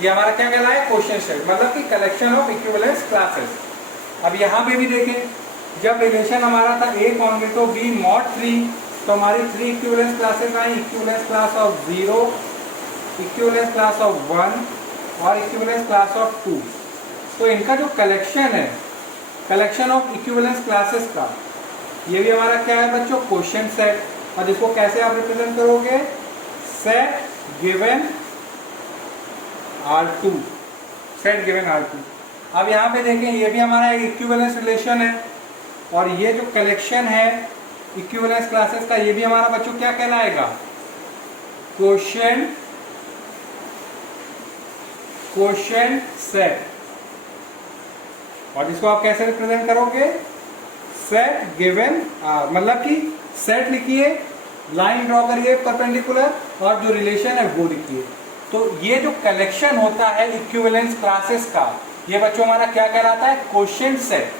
ये हमारा क्या कहलाएगा, क्वोशिएंट सेट, मतलब कि कलेक्शन ऑफ इक्विवेलेंस क्लासेस। अब यहाँ पे भी देखें, जब रिलेशन हमारा था A कॉन्वेटो B mod 3, तो हमारी 3 equivalence classes I, equivalence class of 0, equivalence class of 1 और इक्विवेलेंस क्लास ऑफ 2। तो इनका जो कलेक्शन है, कलेक्शन ऑफ इक्विवेलेंस क्लासेस का, ये भी हमारा क्या है बच्चों, क्वोशिएंट सेट। और जिसको कैसे आप रिप्रेजेंट करोगे, set given R2, set given R2। अब यहाँ पे देखें, ये भी हमारा एक इक्विवेलेंस रिलेशन है, और ये जो कलेक्शन है इक्विवेलेंस क्लासेस का, ये भी हमारा बच्चों क्या कहलाएगा, क्वोशिएंट सेट। और जिसको आप कैसे रिप्रेजेंट करोगे, सेट गिवन R, मतलब कि सेट लिखिए, लाइन ड्रॉ करिए परपेंडिकुलर, और जो रिलेशन है वो लिखिए। तो ये जो कलेक्शन होता है इक्विवेलेंस क्लासेस का, ये बच्चों हमारा क्या कहलाता है, क्वोशिएंट सेट।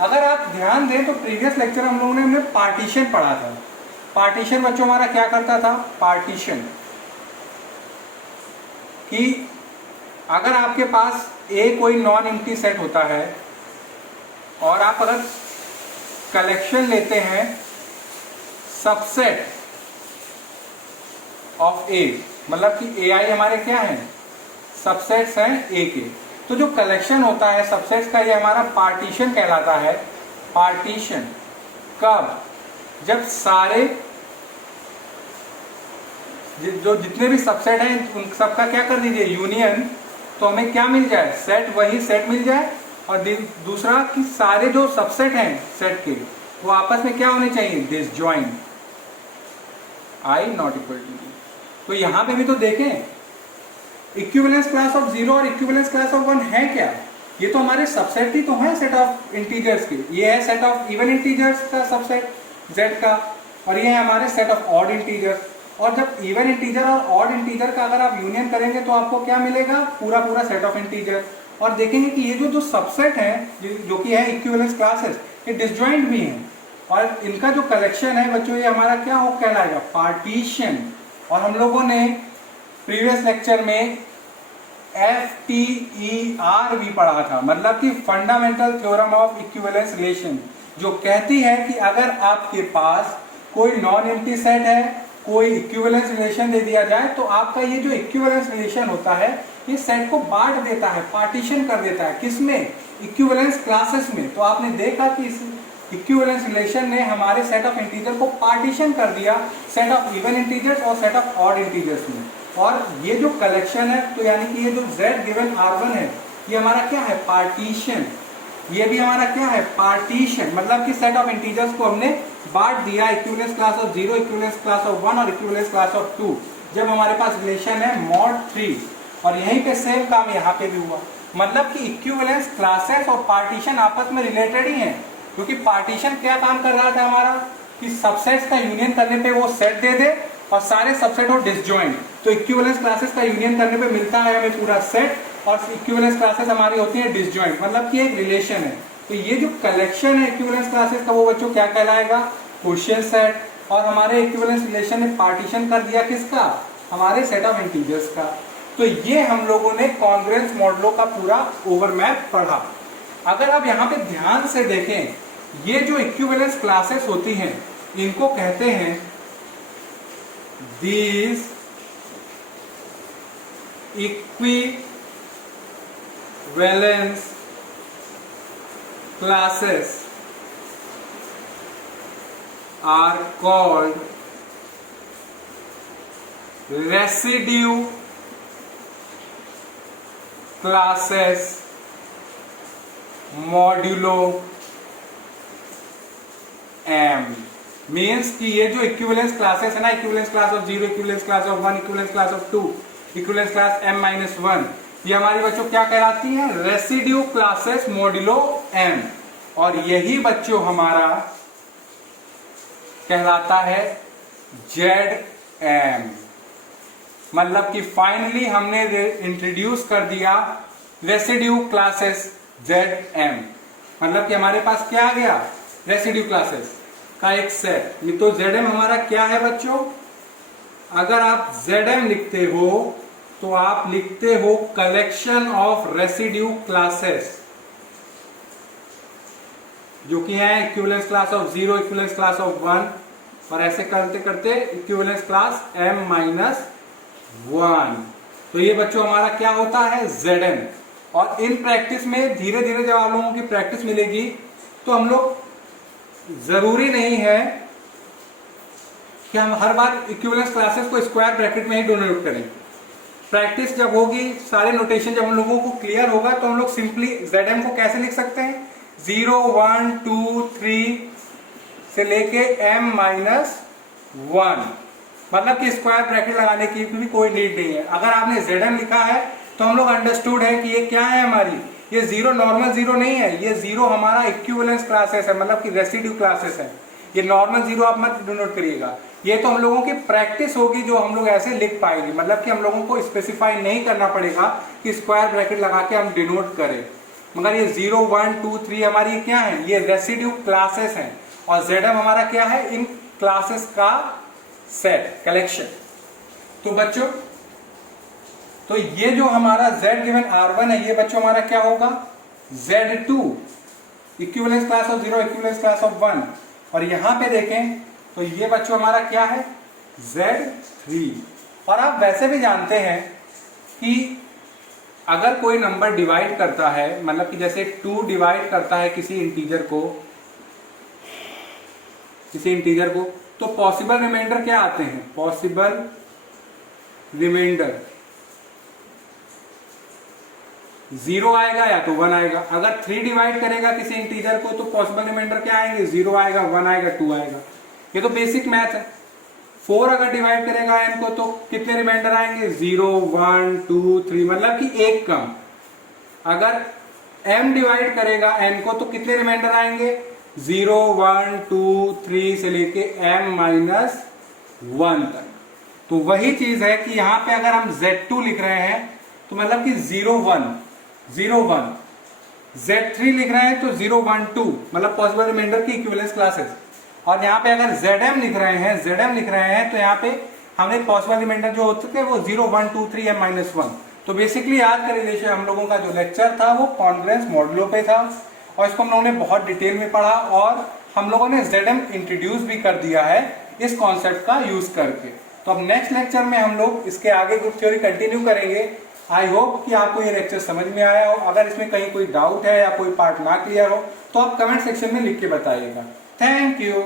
अगर आप ध्यान दें तो प्रीवियस लेक्चर हम लोगों ने पार्टीशन पढ़ा था। पार्टीशन बच्चों हमारा क्या करता था, पार्टीशन कि अगर आपके पास ए कोई नॉन एम्प्टी सेट होता है और आप अगर कलेक्शन लेते हैं सबसेट ऑफ ए, मतलब कि ए आई हमारे क्या हैं, सबसेट्स हैं ए के, तो जो कलेक्शन होता है सबसेट्स का, ये हमारा पार्टीशन कहलाता है। पार्टीशन कब, जब सारे जो जितने भी सबसेट हैं उन सबका क्या कर दीजिए, यूनियन, तो हमें क्या मिल जाए, सेट, वही सेट मिल जाए। और दूसरा कि सारे जो सबसेट हैं सेट के, वो आपस में क्या होने चाहिए, disjoint, I not equal to. तो यहां पे भी तो देखें, इक्विवेलेंस क्लास ऑफ 0 और इक्विवेलेंस क्लास ऑफ 1 है क्या, ये तो हमारे सबसेट ही तो है सेट ऑफ इंटीजर्स के। ये है सेट ऑफ इवन इंटीजर्स का सबसेट z का, और ये है हमारे सेट ऑफ ऑड इंटीजर्स। और जब इवन इंटीजर और ऑड इंटीजर का अगर आप यूनियन करेंगे तो आपको क्या मिलेगा, पूरा पूरा सेट ऑफ इंटीजर। और देखेंगे कि ये जो सबसेट है जो कि है इक्विवेलेंस क्लासेस, ये डिसजॉइंट भी हैं, और इनका जो कलेक्शन है बच्चों, ये हमारा क्या हो कहलाएगा, पार्टीशन। और हम लोगों ने प्रीवियस लेक्चर में FTER भी पढ़ा था, मतलब कि fundamental theorem of equivalence relation, जो कहती है कि अगर आपके पास कोई नॉन एम्प्टी सेट है, कोई इक्विवेलेंस रिलेशन दे दिया जाए, तो आपका ये जो इक्विवेलेंस रिलेशन होता है, ये सेट को बांट देता है, पार्टीशन कर देता है, किसमें, इक्विवेलेंस क्लासेस में। तो आपने देखा कि इस इक्विवेलेंस रिलेशन ने हमारे सेट ऑफ इंटीजर को पार्टीशन कर दिया सेट ऑफ इवन इंटीजर्स और सेट ऑफ ऑड इंटीजर्स में। और ये जो कलेक्शन है, तो यानी कि ये जो z गिवन R1 है, ये हमारा क्या है, पार्टीशन। ये भी हमारा क्या है, पार्टीशन, मतलब कि सेट ऑफ इंटीजर्स को हमने बांट दिया, equivalence class of 0, equivalence class of 1 और इक्विवेलेंस क्लास ऑफ 2, जब हमारे पास रिलेशन है mod 3। और यहीं पे सेम काम यहाँ पे भी हुआ, मतलब कि इक्विवेलेंस क्लासेस और पार्टीशन आपस में रिलेटेड ही हैं। क्योंकि पार्टीशन क्या काम कर रहा था हमारा कि सबसेट्स का यूनियन करने पे वो सेट दे दे और सारे सबसेट हो डिसजॉइंट। तो इक्विवेलेंस क्लासेस का यूनियन करने पे मिलता है हमें पूरा सेट, और इक्विवेलेंस क्लासेस हमारी होती है डिसजॉइंट, मतलब कि एक रिलेशन है। तो ये जो कलेक्शन है इक्विवेलेंस क्लासेस का वो बच्चों क्या कहलाएगा, क्वोशिएंट सेट। और हमारे इक्विवेलेंस रिलेशन ने पार्टीशन कर दिया किसका, हमारे सेट ऑफ इंटीजर्स का। तो ये हम लोगों ने कॉन्ग्रुएंस मॉडलों का पूरा ओवरमैप पढ़ा। अगर आप यहाँ पे ध्यान से देखें, ये जो इक्विवेलेंस क्लासेस होती हैं इनको कहते हैं these equivalence classes are called residue classes modulo m। Means कि ये जो इक्विवेलेंस क्लासेस है ना, equivalence class of 0, equivalence class of 1, equivalence class of 2, equivalence class m-1, ये हमारी बच्चों क्या कहलाती हैं, रेसिड्यू क्लासेस मॉड्यूलो m। और यही बच्चों हमारा कहलाता है Zm। मतलब कि फाइनली हमने इंट्रोड्यूस कर दिया रेसिड्यू क्लासेस Zm। मतलब कि हमारे पास क्या आ गया, रेसिड्यू क्लासेस का एक सेट। ये तो Zm हमारा क्या है बच्चों, अगर आप Zm लिखते हो तो आप लिखते हो कलेक्शन ऑफ रेसिड्यू क्लासेस, जो कि है equivalence class of 0, equivalence class of 1, और ऐसे करते करते इक्विवेलेंस क्लास m-1। तो ये बच्चों हमारा क्या होता है, Zm। और इन प्रैक्टिस में धीरे धीरे जब आप लोगों की प्रैक्टिस मिलेगी तो हम लोग जरूरी नहीं है कि हम हर बार इक्विवेलेंस क्लासेस को स्क्वायर ब्रैकेट में ही डिनोट करें। प्रैक्टिस जब होगी, सारे नोटेशन जब हम लोगों को क्लियर होगा, तो हम लोग सिंपली Zm को कैसे लिख सकते हैं, 0, 1, 2, 3 से लेके m-1, मतलब कि स्क्वायर ब्रैकेट लगाने की भी कोई नीड नहीं है। अगर आपने Zm लिखा है तो हम लोग अंडरस्टूड है कि ये क्या है हमारी, ये 0 नॉर्मल 0 नहीं है, ये 0 हमारा इक्विवेलेंस क्लासेस है, मतलब कि रेसिड्यू क्लासेस है। ये नॉर्मल 0 आप मत डिनोट करिएगा। ये तो हम लोगों की प्रैक्टिस होगी जो हम लोग ऐसे लिख पाएंगे, मतलब कि हम लोगों को स्पेसिफाई नहीं करना पड़ेगा कि स्क्वायर ब्रैकेट लगा के हम डिनोट करें। मगर ये 0, 1, 2, 3 हमारी क्या है, ये रेसिड्यू क्लासेस हैं, और Zm हमारा क्या है, इन क्लासेस का सेट, कलेक्शन। तो बच्चों, तो ये जो हमारा Z गिवन R1 है, ये बच्चों हमारा क्या होगा, Z2, equivalence class of 0, equivalence class of 1। और यहां पे देखें तो ये बच्चों हमारा क्या है, Z3। और आप वैसे भी जानते हैं कि अगर कोई नंबर डिवाइड करता है, मतलब कि जैसे 2 डिवाइड करता है किसी इंटीजर को, तो पॉसिबल रिमाइंडर क्या आते हैं, पॉसिबल रिमाइंडर 0 आएगा या तो 1 आएगा। अगर 3 डिवाइड करेगा किसी इंटीजर को तो पॉसिबल रिमाइंडर क्या आएंगे, 0 आएगा, 1 आएगा, 2 आएगा। ये तो बेसिक मैथ है। 4 अगर डिवाइड करेगा n को तो कितने रिमाइंडर आएंगे, 0, 1, 2, 3, मतलब कि एक कम। अगर m डिवाइड करेगा n को तो कितने रिमाइंडर आएंगे, 0, 1, 2, 3 से लेके m-1 तक। तो वही चीज है कि यहां पे अगर हम Z2 लिख रहे हैं तो मतलब कि 0, 1, 0, 1, Z3 लिख रहे हैं तो 0, 1, 2, मतलब पॉसिबल रिमाइंडर की इक्विवेलेंस क्लासेस। और यहाँ पे अगर Zm लिख रहे हैं तो यहाँ पे हमने पॉसिबल रिमाइंडर जो होते थे वो 0, 1, 2, 3 m-1। तो बेसिकली आज का रिलेशन हम लोगों का जो लेक्चर था वो कॉन्ग्रुएंस मॉडलों पे था, और इसको हम लोगों ने बहुत डिटेल में पढ़ा, और हम लोगों ने Zm इंट्रोड्यूस भी कर दिया है इस कॉन्सेप्ट का यूज करके। तो अब नेक्स्ट लेक्चर में हम लोग इसके आगे ग्रुप थ्योरी कंटिन्यू करेंगे। आई होप कि आपको ये लेक्चर समझ में आया हो। अगर इसमें कहीं कोई डाउट है या कोई पार्ट ना क्लियर हो तो आप कमेंट सेक्शन में लिख के बताइएगा। Thank you.